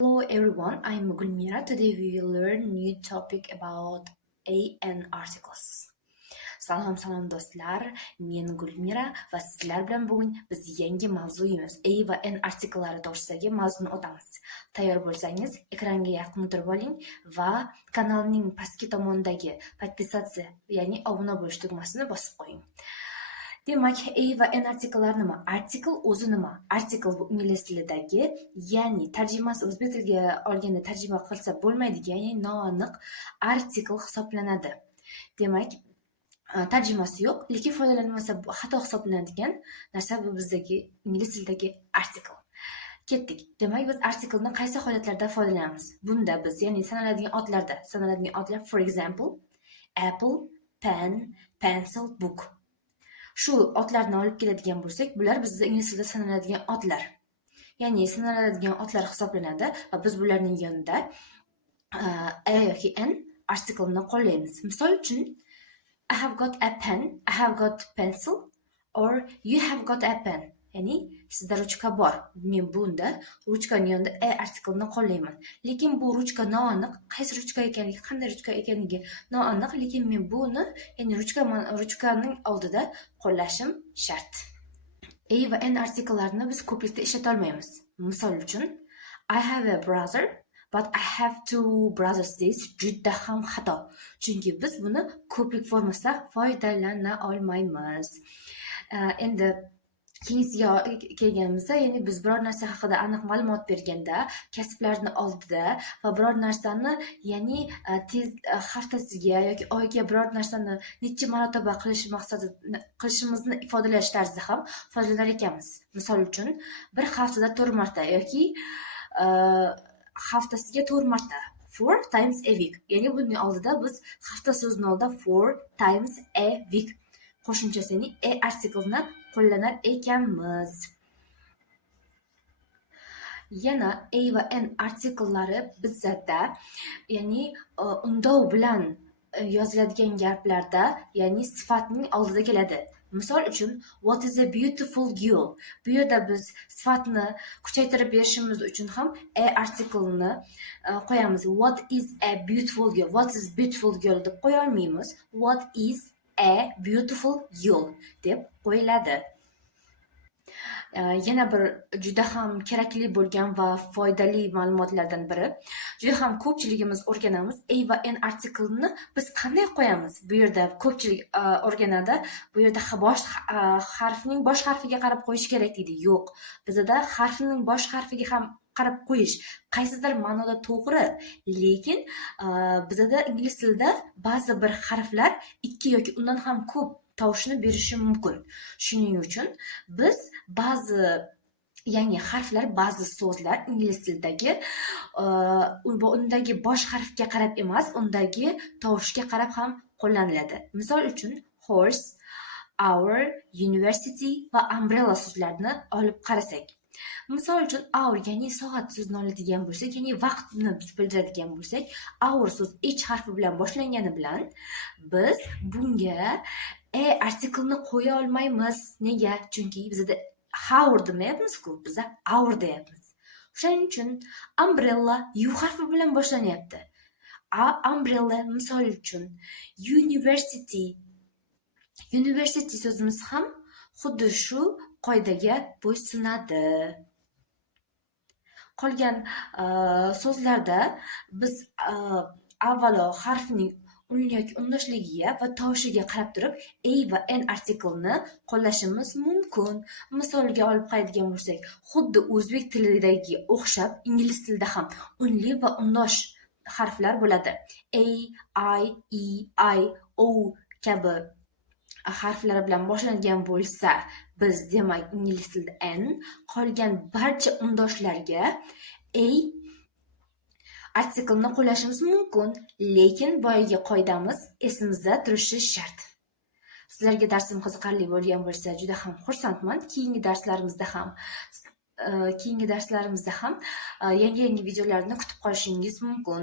Hello everyone, I'm Gulmira. Today we will learn new topic about A and articles. Salom do'stlar, men Gulmira va sizlar bilan bugun biz yangi mavzuyimiz A va N artikllari to'g'risidagi mavzuni o'tamiz. Tayyor bo'lsangiz, ekranga yaqin o'tirib oling va kanalning pastki tomonidagi podpisatsiya, ya'ni obuna bo'lish tugmasini bosib qo'ying. Demak, A va N artikllari nima? Article o'zi nima? Article bu ingliz tilidagi, ya'ni tarjimasi o'zbek tiliga olganda tarjima qilsa bo'lmaydigan, ya'ni noaniq article hisoblanadi. Demak, tarjimasi yo'q, lekin foydalanmasa xato hisoblanadigan narsa bu bizdagi ingliz tilidagi article. Ketdik. Demak, biz artiklni qaysi holatlarda foydalanamiz? Bunda biz, ya'ni sanaladigan otlar, for example, apple, pen, pencil, book. Shu otlarni olib keladigan bo'lsak, bular bizda ingliz tilida sanaladigan otlar. Ya'ni sanaladigan otlar hisoblanadi va biz bularning yonida a yoki n artiklni qo'llaymiz. Misol uchun, I have got a pen, I have got pencil, or you have got a pen. Ya'ni sizda ruchka bor. Men bunda ruchkaning yonida a artiklni qo'llayman. Lekin bu ruchka noaniq, qaysi ruchka ekanligi, qanday ruchka ekanligi noaniq, lekin men buni, ya'ni ruchkaning oldida qo'llashim shart. A va n artikllarini biz ko'plikda ishlata olmaymiz. Misol uchun, I have a brother, but I have two brothers deyish juda ham xato. Chunki biz buni ko'plik formasida foydalana olmaymiz. Endi keyingiga kelganimizda, ya'ni biz biror narsa haqida aniq ma'lumot berganda, kasblarni oldida va biror narsani, ya'ni haftasiga yoki oyiga biror narsani necha marotaba qilishimizni ifodalash tarzida ham foydalanar ekanmiz. Misol uchun, bir haftada 4 marta yoki haftasiga 4 marta. 4 times a week. Ya'ni bunning oldida biz hafta so'zini oldida 4 times a week qo'shimchasi, ya'ni a artiklni qo'llanar ekanmiz. Yana A va N artikllari bizda, ya'ni undov bilan yoziladigan gaplarda, ya'ni sifatning oldida keladi. Misol uchun, what is a beautiful girl? Bu yerda biz sifatni kuchaytirib berishimiz uchun ham a artiklni qo'yamiz. What is a beautiful girl? What is beautiful girl deb qo'ya olmaymiz. What is a beautiful girl deb qo'yiladi. Yana bir juda ham kerakli bo'lgan va foydali ma'lumotlardan biri, juda ham ko'pchiligimiz o'rganamiz, A va N artiklni biz qanday qo'yamiz? Bu yerda ko'pchilik o'rganadi. Bu yerda harfning bosh harfiga qarab qo'yish kerak deydi. Yo'q. Bizda harfning bosh harfiga ham qarab qo'yish qaysidir ma'noda to'g'ri, lekin bizda ingliz tilida ba'zi bir harflar 2 yoki undan ham ko'p tovushni berishi mumkin. Shuning uchun biz yangi harflar, ba'zi so'zlar ingliz tilidagi undagi bosh harfga qarab emas, undagi tovushga qarab ham qo'llaniladi. Misol uchun, horse, hour, university va umbrella so'zlarini olib qarasak. Misol uchun, hour, ya'ni soat so'zini oladigan bo'lsak, ya'ni vaqtni biz bildiradigan bo'lsak, hour so'z h harfi bilan boshlangani bilan biz bunga a artiklni qo'ya olmaymiz. Nega? Chunki bizda hour demayapmiz-ku, biz hour deyapmiz. Shuning uchun umbrella u harfi bilan boshlanyapti. Umbrella, misol uchun, university so'zimiz ham xuddi shu qoidaga bo'ysunadi. Qolgan so'zlarda biz avvalo harfning yoki undashligiga va tovushiga qarab turib A va N artiklni qo'llashimiz mumkin. Misolga olib qo'yadigan bo'lsak, xuddi o'zbek tilidagi o'xshab, ingliz tilida ham unli va undosh harflar bo'ladi. A, I, E, I, O kabi harflar bilan boshlangan bo'lsa, biz demak ingliz tilida N, qolgan barcha undoshlarga A artiklni qo'llashimiz mumkin, lekin boyagi qoidamiz esimizda turishi shart. Sizlarga darsim qiziqarli bo'lgan bo'lsa, juda ham xursandman. Keyingi darslarimizda ham yangi videolarni kutib qolishingiz mumkin.